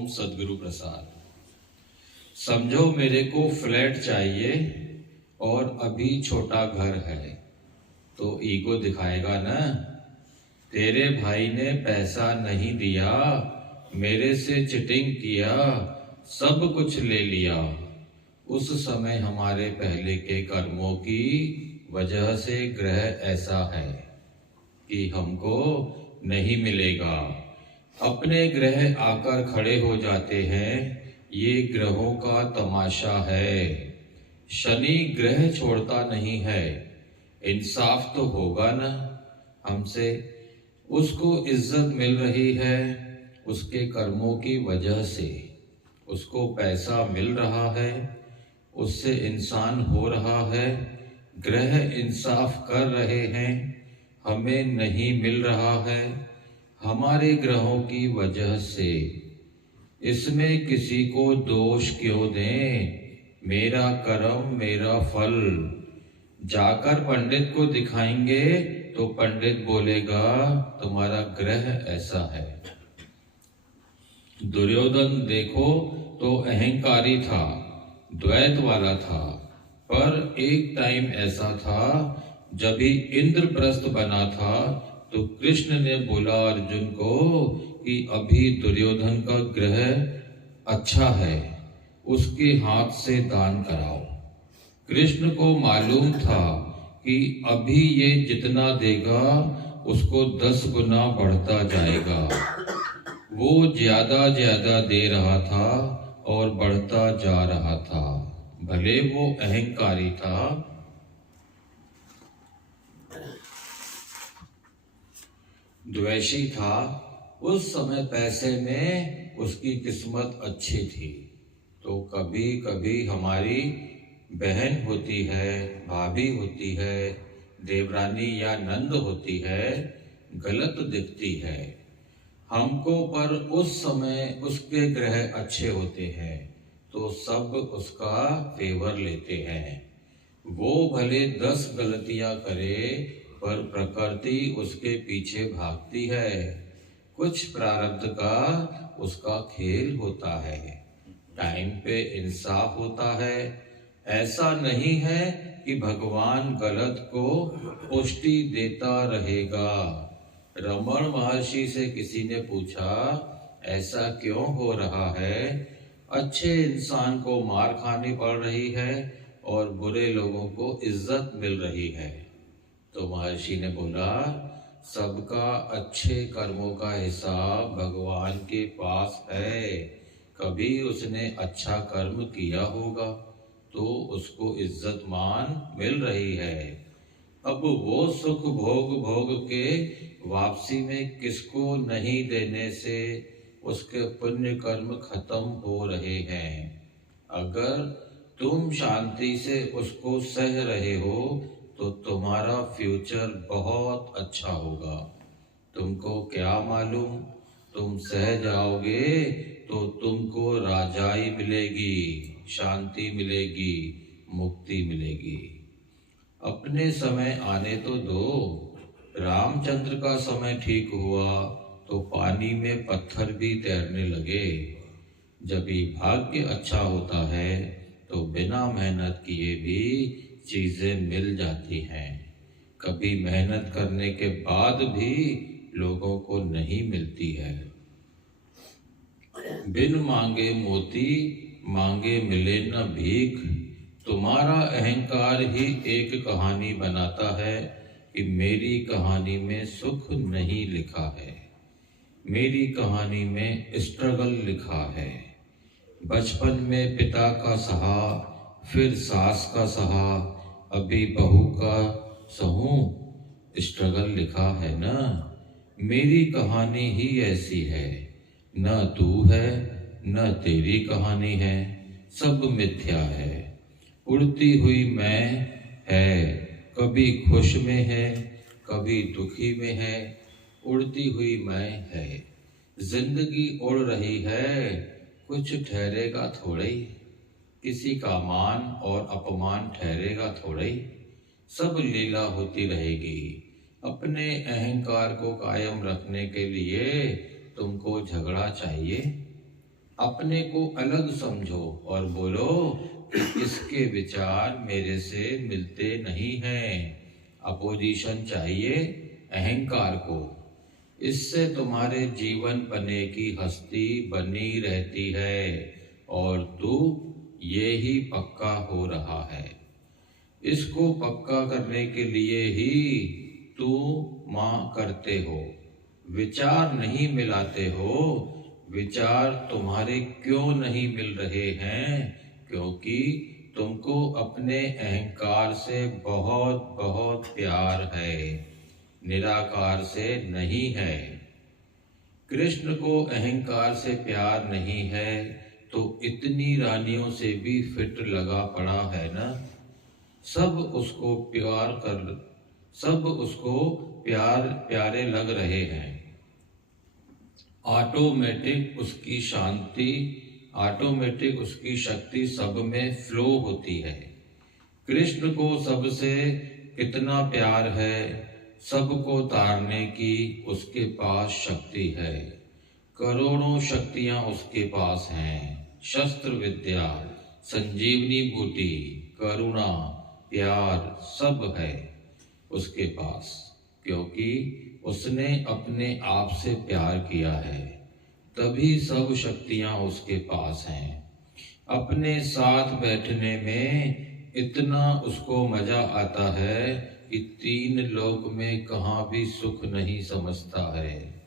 ओम सद्गुरु प्रसाद। समझो मेरे को फ्लैट चाहिए और अभी छोटा घर है, तो ईगो दिखाएगा ना। तेरे भाई ने पैसा नहीं दिया, मेरे से चिटिंग किया, सब कुछ ले लिया। उस समय हमारे पहले के कर्मों की वजह से ग्रह ऐसा है कि हमको नहीं मिलेगा। अपने ग्रह आकर खड़े हो जाते हैं, ये ग्रहों का तमाशा है। शनि ग्रह छोड़ता नहीं है, इंसाफ तो होगा ना हमसे। उसको इज्जत मिल रही है उसके कर्मों की वजह से, उसको पैसा मिल रहा है, उससे इंसान हो रहा है। ग्रह इंसाफ कर रहे हैं, हमें नहीं मिल रहा है हमारे ग्रहों की वजह से। इसमें किसी को दोष क्यों दें, मेरा कर्म मेरा फल। जाकर पंडित को दिखाएंगे तो पंडित बोलेगा तुम्हारा ग्रह ऐसा है। दुर्योधन देखो तो अहंकारी था, द्वैत वाला था, पर एक टाइम ऐसा था जब ही इंद्रप्रस्थ बना था तो कृष्ण ने बोला अर्जुन को कि अभी दुर्योधन का ग्रह अच्छा है, उसके हाथ से दान कराओ। कृष्ण को मालूम था कि अभी ये जितना देगा उसको 10 गुना बढ़ता जाएगा। वो ज्यादा ज्यादा दे रहा था और बढ़ता जा रहा था। भले वो अहंकारी था, द्वेषी था, उस समय पैसे में उसकी किस्मत अच्छी थी। तो कभी कभी हमारी बहन होती है, भाभी होती है, देवरानी या नंद होती है, गलत दिखती है हमको, पर उस समय उसके ग्रह अच्छे होते हैं तो सब उसका फेवर लेते हैं। वो भले 10 गलतियां करे पर प्रकृति उसके पीछे भागती है। कुछ प्रारब्ध का उसका खेल होता है, टाइम पे इंसाफ होता है। ऐसा नहीं है कि भगवान गलत को पुष्टि देता रहेगा। रमण महर्षि से किसी ने पूछा ऐसा क्यों हो रहा है, अच्छे इंसान को मार खानी पड़ रही है और बुरे लोगों को इज्जत मिल रही है। तो महर्षि ने बोला सबका अच्छे कर्मों का हिसाब भगवान के पास है। कभी उसने अच्छा कर्म किया होगा तो उसको इज्जत मान मिल रही है। अब वो सुख भोग भोग के वापसी में किसको नहीं देने से उसके पुण्य कर्म खत्म हो रहे हैं। अगर तुम शांति से उसको सह रहे हो तो तुम्हारा फ्यूचर बहुत अच्छा होगा। तुमको क्या मालूम, तुम सह जाओगे तो तुमको राजाई मिलेगी, शांति मिलेगी, मुक्ति मिलेगी। अपने समय आने तो दो। रामचंद्र का समय ठीक हुआ तो पानी में पत्थर भी तैरने लगे। जब भी भाग्य अच्छा होता है तो बिना मेहनत किए भी चीजें मिल जाती हैं। कभी मेहनत करने के बाद भी लोगों को नहीं मिलती है। बिन मांगे मोती मांगे मिले न भीख। तुम्हारा अहंकार ही एक कहानी बनाता है कि मेरी कहानी में सुख नहीं लिखा है, मेरी कहानी में स्ट्रगल लिखा है। बचपन में पिता का सहा, फिर सास का सहा, अभी बहू का सहूं, स्ट्रगल लिखा है ना। मेरी कहानी ही ऐसी है, न तू है न तेरी कहानी है, सब मिथ्या है। उड़ती हुई मैं है, कभी खुश में है कभी दुखी में है, उड़ती हुई मैं है। जिंदगी उड़ रही है, कुछ ठहरेगा थोड़े ही, किसी का मान और अपमान ठहरेगा थोड़े ही, सब लीला होती रहेगी। अपने अहंकार को कायम रखने के लिए तुमको झगड़ा चाहिए। अपने को अलग समझो और बोलो कि इसके विचार मेरे से मिलते नहीं हैं। अपोजिशन चाहिए अहंकार को। इससे तुम्हारे जीवन पने की हस्ती बनी रहती है और तू ये ही पक्का हो रहा है। इसको पक्का करने के लिए ही तू माँ करते हो, विचार नहीं मिलाते हो। विचार तुम्हारे क्यों नहीं मिल रहे हैं? क्योंकि तुमको अपने अहंकार से बहुत बहुत प्यार है, निराकार से नहीं है। कृष्ण को अहंकार से प्यार नहीं है तो इतनी रानियों से भी फिट लगा पड़ा है ना। सब उसको प्यारे लग रहे हैं। ऑटोमेटिक उसकी शक्ति सब में फ्लो होती है। कृष्ण को सबसे कितना प्यार है, सबको तारने की उसके पास शक्ति है। करोड़ों शक्तियां उसके पास हैं। शस्त्र विद्या, संजीवनी बूटी, करुणा, प्यार सब है उसके पास, क्योंकि उसने अपने आप से प्यार किया है, तभी सब शक्तियां उसके पास हैं। अपने साथ बैठने में इतना उसको मजा आता है कि तीन लोक में कहाँ भी सुख नहीं समझता है।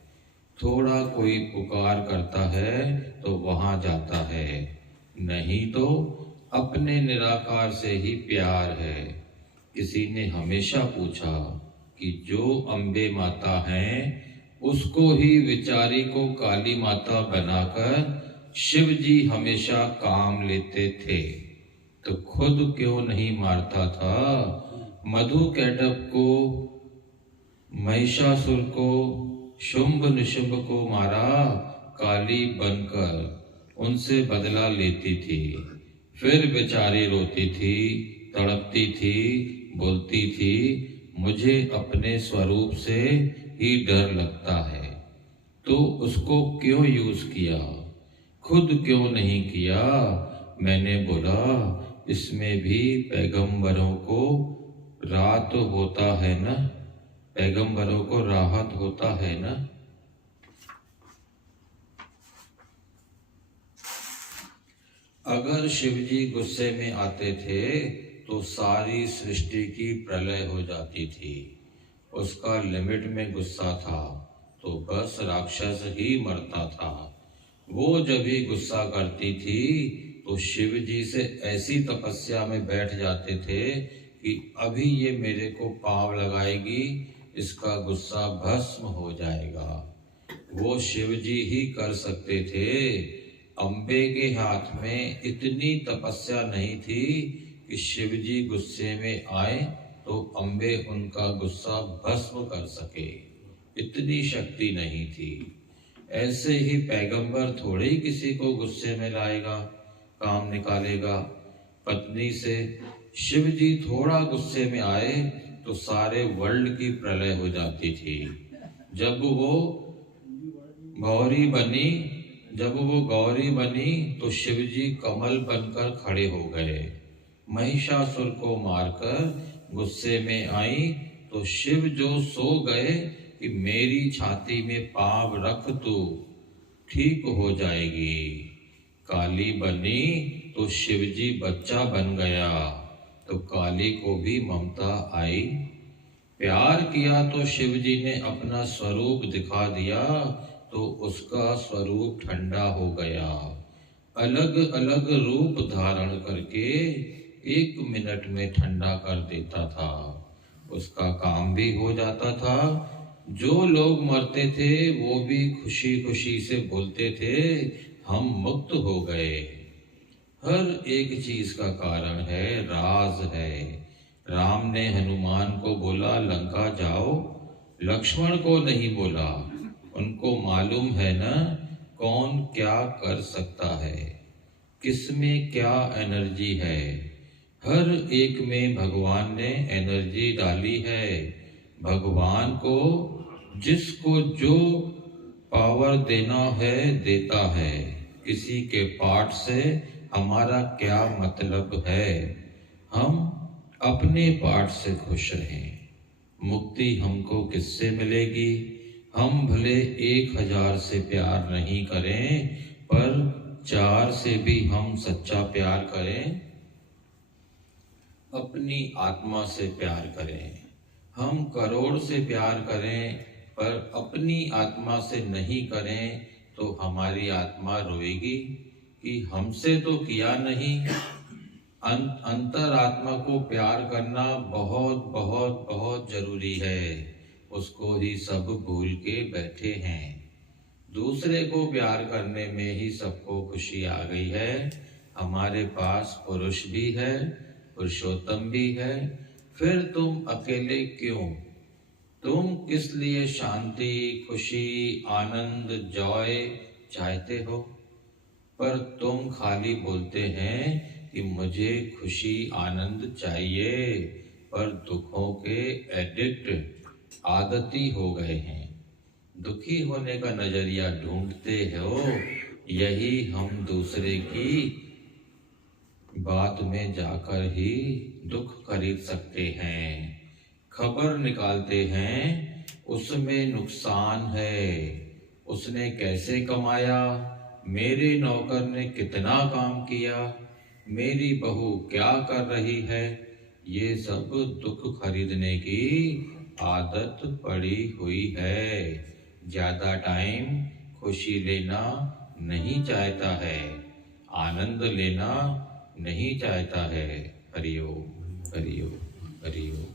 थोड़ा कोई पुकार करता है तो वहां जाता है, नहीं तो अपने निराकार से ही प्यार है। किसी ने हमेशा पूछा कि जो अम्बे माता हैं उसको ही विचारी को काली माता बनाकर शिव जी हमेशा काम लेते थे, तो खुद क्यों नहीं मारता था? मधु कैटभ को, महिषासुर को, शुंभ निशुंभ को मारा काली बनकर, उनसे बदला लेती थी। फिर बेचारी रोती थी, तड़पती थी, बोलती थी मुझे अपने स्वरूप से ही डर लगता है। तो उसको क्यों यूज किया, खुद क्यों नहीं किया? मैंने बोला इसमें भी पैगंबरों को राहत होता है ना, पैगंबरों को राहत होता है ना। अगर शिवजी गुस्से में आते थे तो सारी सृष्टि की प्रलय हो जाती थी। उसका लिमिट में गुस्सा था तो बस राक्षस ही मरता था। वो जब भी गुस्सा करती थी तो शिव जी से ऐसी तपस्या में बैठ जाते थे कि अभी ये मेरे को पांव लगाएगी, इसका गुस्सा भस्म हो जाएगा। वो शिव जी ही कर सकते थे। अम्बे के हाथ में इतनी तपस्या नहीं थी कि शिव जी गुस्से में आए तो अम्बे उनका गुस्सा भस्म कर सके, इतनी शक्ति नहीं थी। ऐसे ही पैगंबर थोड़े ही किसी को गुस्से में लाएगा, काम निकालेगा। पत्नी से शिव जी थोड़ा गुस्से में आए तो सारे वर्ल्ड की प्रलय हो जाती थी। जब वो गौरी बनी तो शिव जी कमल बनकर खड़े हो गए। महिषासुर को मारकर गुस्से में आई तो शिव जो सो गए कि मेरी छाती में पांव रख तू, ठीक हो जाएगी। काली बनी तो शिव जी बच्चा बन गया तो काली को भी ममता आई। प्यार किया तो शिव जी ने अपना स्वरूप दिखा दिया तो उसका स्वरूप ठंडा हो गया। अलग अलग रूप धारण करके 1 मिनट में ठंडा कर देता था, उसका काम भी हो जाता था। जो लोग मरते थे वो भी खुशी खुशी से बोलते थे हम मुक्त हो गए। हर एक चीज का कारण है, राज है। राम ने हनुमान को बोला लंका जाओ, लक्ष्मण को नहीं बोला। उनको मालूम है ना कौन क्या कर सकता है, किसमें क्या एनर्जी है। हर एक में भगवान ने एनर्जी डाली है। भगवान को जिसको जो पावर देना है देता है, किसी के पाठ से हमारा क्या मतलब है। हम अपने पाठ से खुश रहें। मुक्ति हमको किससे मिलेगी? हम भले 1000 से प्यार नहीं करें, पर 4 से भी हम सच्चा प्यार करें। अपनी आत्मा से प्यार करें। हम करोड़ से प्यार करें, पर अपनी आत्मा से नहीं करें तो हमारी आत्मा रोएगी कि हमसे तो किया नहीं। अंतरात्मा को प्यार करना बहुत बहुत बहुत जरूरी है। उसको ही सब भूल के बैठे हैं। दूसरे को प्यार करने में ही सबको खुशी आ गई है। हमारे पास पुरुष भी है, पुरुषोत्तम भी है, फिर तुम अकेले क्यों? तुम किस लिए शांति, खुशी, आनंद, जॉय चाहते हो? पर तुम खाली बोलते हैं कि मुझे खुशी आनंद चाहिए, पर दुखों के एडिक्ट आदती हो गए हैं। दुखी होने का नजरिया ढूंढते हो, यही हम दूसरे की बात में जाकर ही दुख खरीद सकते हैं। खबर निकालते हैं, उसमें नुकसान है। उसने कैसे कमाया, मेरे नौकर ने कितना काम किया, मेरी बहू क्या कर रही है, ये सब दुख खरीदने की आदत पड़ी हुई है। ज्यादा टाइम खुशी लेना नहीं चाहता है, आनंद लेना नहीं चाहता है। हरि ओम, हरि ओम, हरि ओम।